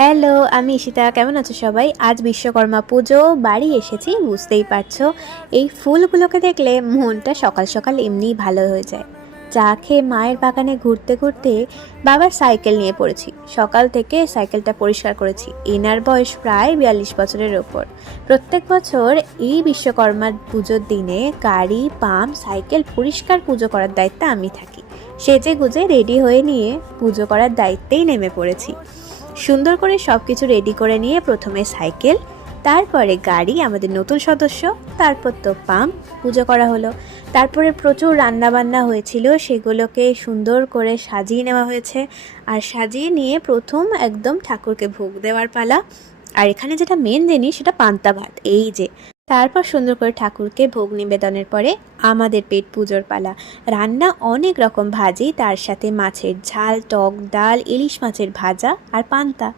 Hello আমি ঈশিতা। কেমন আছো সবাই? আজ বিশ্বকর্মা পুজো, বাড়ি এসেছি, বুঝতেই পারছ। এই ফুলগুলোকে দেখলে মনটা সকাল সকাল এমনিই ভালো হয়ে যায়। চা খেয়ে মায়ের বাগানে ঘুরতে ঘুরতে বাবার সাইকেল নিয়ে পড়েছি। সকাল থেকে সাইকেলটা পরিষ্কার করেছি। এনার বয়স প্রায় বিয়াল্লিশ বছরের ওপর। প্রত্যেক বছর এই বিশ্বকর্মার পুজোর দিনে গাড়ি, পাম্প, সাইকেল পরিষ্কার পুজো করার দায়িত্বে আমি থাকি। সেজে গুজে রেডি হয়ে নিয়ে পুজো করার দায়িত্বেই নেমে পড়েছি। সুন্দর করে সব কিছু রেডি করে নিয়ে প্রথমে সাইকেল তারপরে গাড়ি, আমাদের নতুন সদস্য, তারপর তো পাম্প পুজো করা হলো। তারপরে প্রচুর রান্নাবান্না হয়েছিল, সেগুলোকে সুন্দর করে সাজিয়ে নেওয়া হয়েছে। আর সাজিয়ে নিয়ে প্রথম একদম ঠাকুরকে ভোগ দেওয়ার পালা। আর এখানে যেটা মেন জিনিস, সেটা পান্তা ভাত, এই যে। তারপর সুন্দর করে ঠাকুরকে ভোগ নিবেদনের পরে আমাদের পেট পুজোর পালা। রান্না অনেক রকম ভাজি, তার সাথে মাছের ঝাল, টক, ডাল, ইলিশ মাছের ভাজা আর পান্তা।